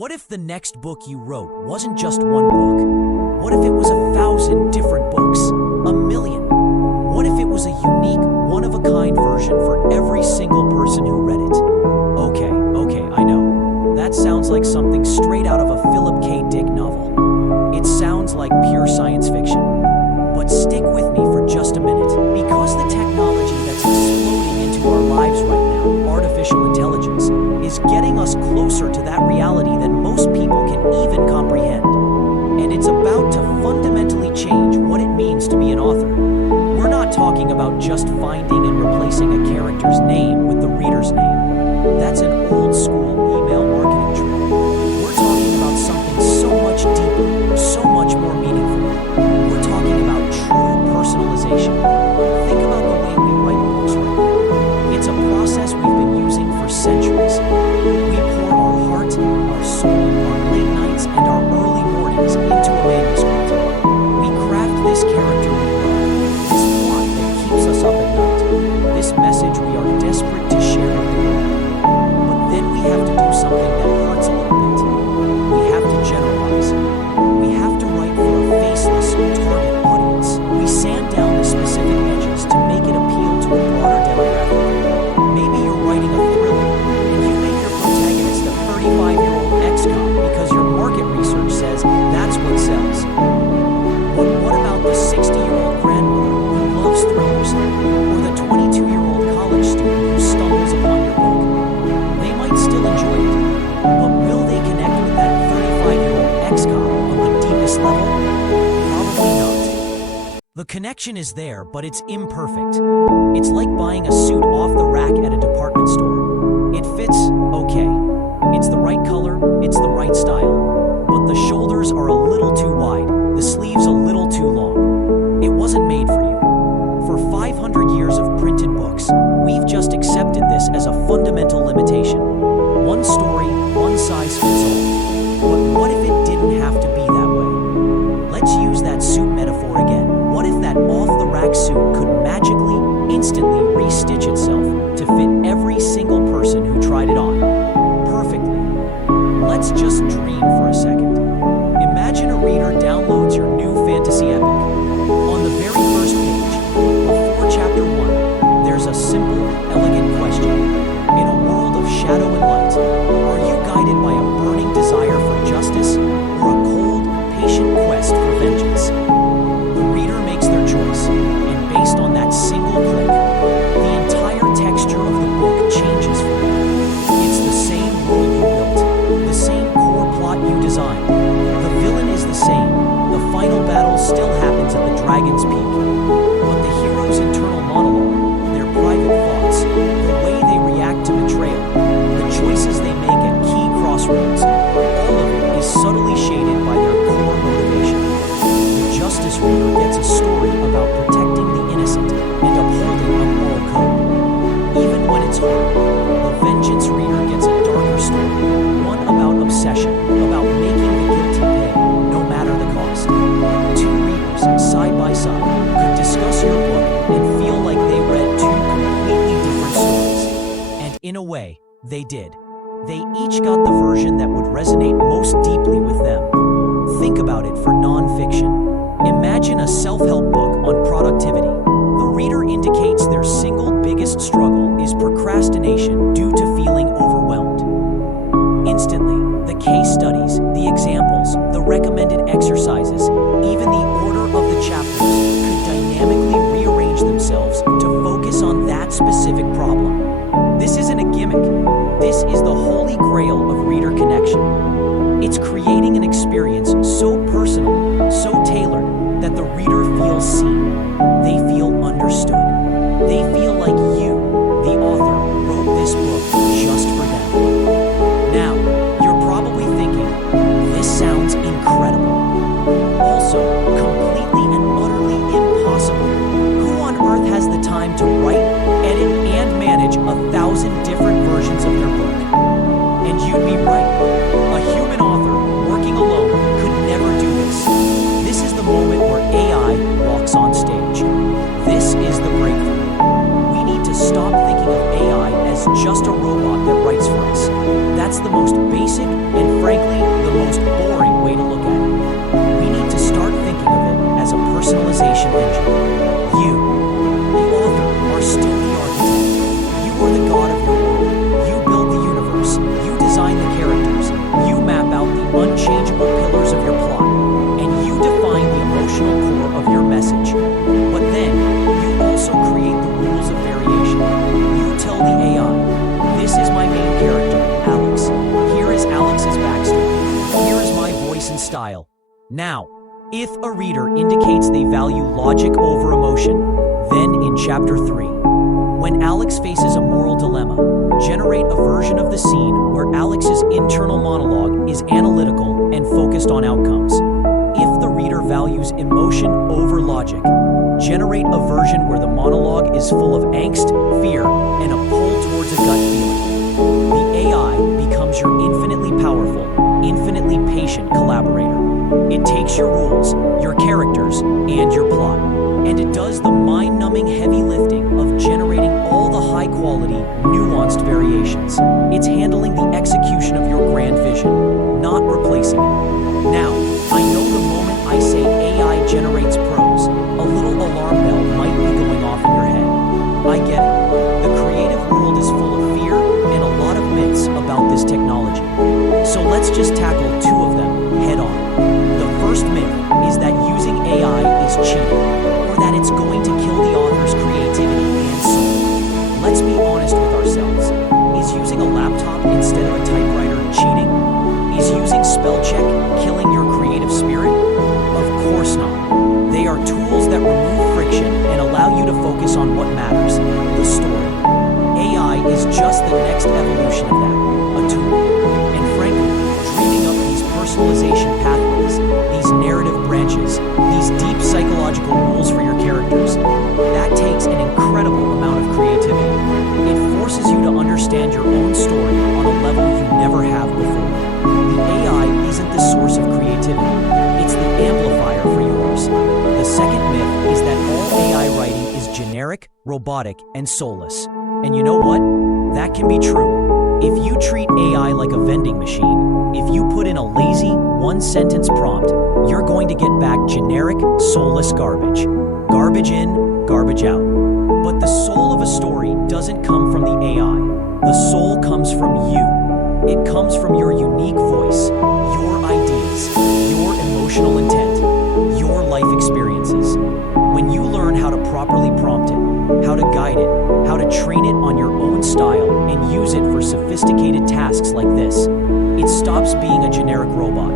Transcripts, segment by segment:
What if the next book you wrote wasn't just one book? What if it was 1,000 different books? 1,000,000? What if it was a unique, one-of-a-kind version for every single person who read it? Okay, I know. That sounds like something straight out of a Philip K. Dick novel. It sounds like pure science fiction. But stick with me for just a minute, because the technology that's exploding into our lives right now, artificial intelligence, is getting us closer to that reality than most people can even comprehend. And it's about to fundamentally change what it means to be an author. We're not talking about just finding and replacing a character's name with the reader's name. That's an old-school email marketing trick. We're talking about something so much deeper, so much more meaningful. We're talking about true personalization. Think about the way we write books right now. It's a process we've been using for centuries. We pour our heart, our soul, our late nights, and our early mornings into a manuscript. We craft this character we love, this plot that keeps us up at night, this message we are desperate to share with the world. But then we have to do something that hurts a little bit. We have to generalize. We have to write for a faceless target audience. We sand down the specific edges to make it appeal to a broader demographic. Maybe you're writing a thriller, and you make your protagonist a 35-year-old ex-cop because your market research says that's what sells. But what about the 60-year-old grandmother who loves thrillers, or the 22-year-old college student who stumbles upon your book? They might still enjoy it, but will they connect with that 35-year-old ex-cop on the deepest level? Probably not. The connection is there, but it's imperfect. It's like buying a suit off the rack at a department store. It fits, okay. It's the right color, it's the right style. But the shoulders are a little too wide, the sleeves a little too long. It wasn't made for you. For 500 years of printed books, we've just accepted this as a fundamental limitation. One story, one size fits all. But what if it didn't have to be that way? Let's use that suit metaphor again. What if that off-the-rack suit could magically, instantly re-stitch itself to fit every single person who tried it on? Perfectly. Let's just dream for a second. Imagine a reader downloads your new fantasy epic. On the very first page, before chapter 1, there's a simple, elegant question. In a world of shadow and light, are you guided by a burning desire for justice or a cold, patient quest for vengeance? The reader makes their choice, and based on that single click, the entire texture of the book changes for them. It's the same world you built, the same core plot you designed. The villain is the same. The final battle still happens at the Dragon's Peak. But the hero's internal monologue, their private thoughts, the way they react to betrayal, the choices they make at key crossroads, all of it is subtly shaded by their core motivation. The justice reader gets a story about protecting the innocent and upholding a moral code. Even when it's hard, the vengeance reader gets a darker story, one about obsession, about making the guilty pay, no matter the cost. Two readers, side by side, could discuss your book and feel like they read two completely different stories. And in a way, they did. They each got the version that would resonate most deeply with them. Think about it for nonfiction. Imagine a self-help book on productivity. The reader indicates their single biggest struggle is procrastination due to feeling overwhelmed. Instantly, the case studies, the examples, the recommended exercises, even the order of the chapters could dynamically rearrange themselves to focus on that specific problem. This isn't a gimmick. This is the holy grail of reader connection. It's creating an experience so personal, so tailored, that the reader feels seen. They feel understood. They feel like you, the author, wrote this book just for them. Now, you're probably thinking, this sounds incredible. Also, completely and utterly impossible. Who on earth has the time to write, edit, and manage 1,000 different versions of their book? And you'd be right. A human author, working alone, could never do this. This is the moment where AI walks on stage. This is the breakthrough. We need to stop thinking of AI as just a robot that writes for us. style. Now, if a reader indicates they value logic over emotion, then in Chapter 3, when Alex faces a moral dilemma, generate a version of the scene where Alex's internal monologue is analytical and focused on outcomes. If the reader values emotion over logic, generate a version where the monologue is full of angst, fear, and a pull towards a gut feeling. The AI becomes your infinitely powerful, infinitely patient collaborator. It takes your rules, your characters, and your plot, and it does the mind-numbing heavy lifting of generating all the high-quality, nuanced variations. It's handling the execution of your grand vision, not replacing it. Now, I know the moment I say AI generates prose, a little alarm bell might be going off in your head. I get it. The creative world is full of fear and a lot of myths about this technology. So let's just tackle two of them head on. The first myth is that using AI is cheating, or that it's going to kill the author's creativity and soul. Let's be honest with ourselves. Is using a laptop instead of a typewriter cheating? Is using spell check killing your creative spirit? Of course not. They are tools that remove friction and allow you to focus on what matters, the story. AI is just the next evolution of that, a tool. And frankly, dreaming up these personalization pathways, these narrative branches, these deep psychological rules for your characters, that takes an incredible amount of creativity. It forces you to understand your own story on a level you never have before. The AI isn't the source of creativity, it's the amplifier for yours. The second myth is that all AI writing is generic, robotic, and soulless. And you know what? That can be true. If you treat AI like a vending machine, if you put in a lazy, one-sentence prompt, you're going to get back generic, soulless garbage. Garbage in, garbage out. But the soul of a story doesn't come from the AI. The soul comes from you. It comes from your unique voice, your ideas, your emotional intent, your life experiences. When you learn how to properly prompt it, how to guide it, how to train it on your own style, and use it for sophisticated tasks like this, it stops being a generic robot.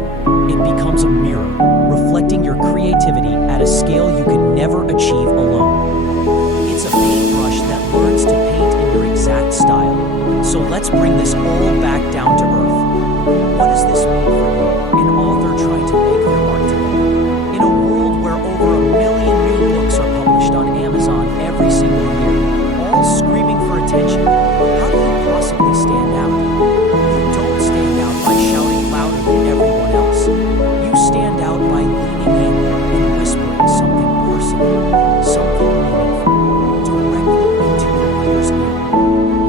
It becomes a mirror, reflecting your creativity at a scale you could never achieve alone. It's a paintbrush that learns to paint in your exact style. So let's bring this all back down to earth. What does this mean for you, an author trying to make their mark today? In a world where over 1 million new books are published on Amazon every single year, all screaming for attention, how do you possibly stand out? You don't stand out by shouting louder than everyone else. You stand out by leaning in and whispering something personal, something meaningful, directly into your reader's ear.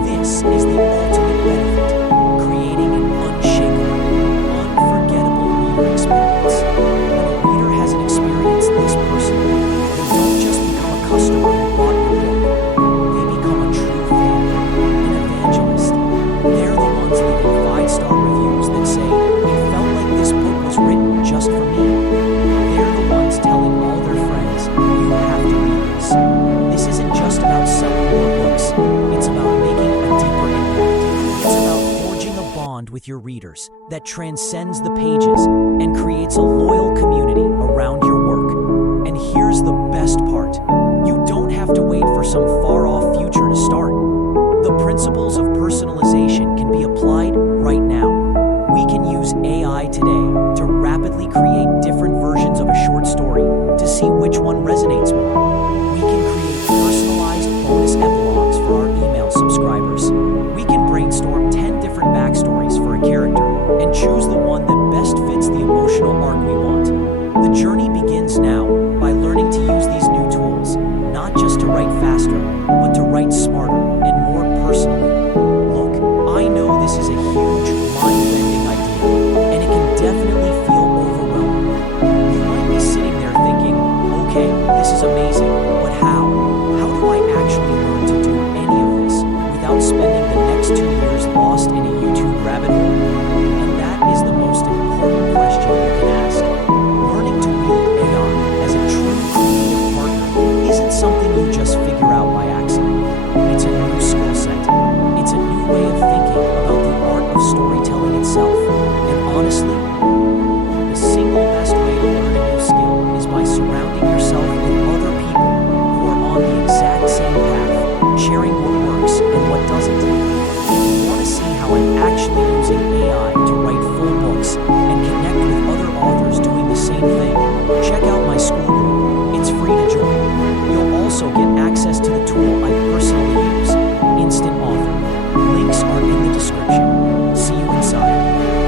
This is the ultimate benefit, creating an unshakable, unforgettable reader experience. When a reader has an experience this personal, they don't just become a customer who bought your book. They become a true fan, an evangelist. They're the ones leaving 5-star reviews that say, "It felt like this book was written just for me." They're the ones telling all their friends, "You have to read this." This isn't just about selling more books. It's about making a deeper impact. It's about forging a bond with your readers that transcends the pages and creates a loyal community around your work. And here's the best part. You don't have to wait for some far-off future to start. The principles of personalization can be applied right now. We can use AI today to rapidly create different versions of a short story to see which one resonates more. We can create personalized bonus epilogues for our email subscribers. We can brainstorm 10 different backstories for a character and choose the one that best fits the emotional arc we want. The journey begins now by learning to use these new tools, not just to write faster, but to write smarter.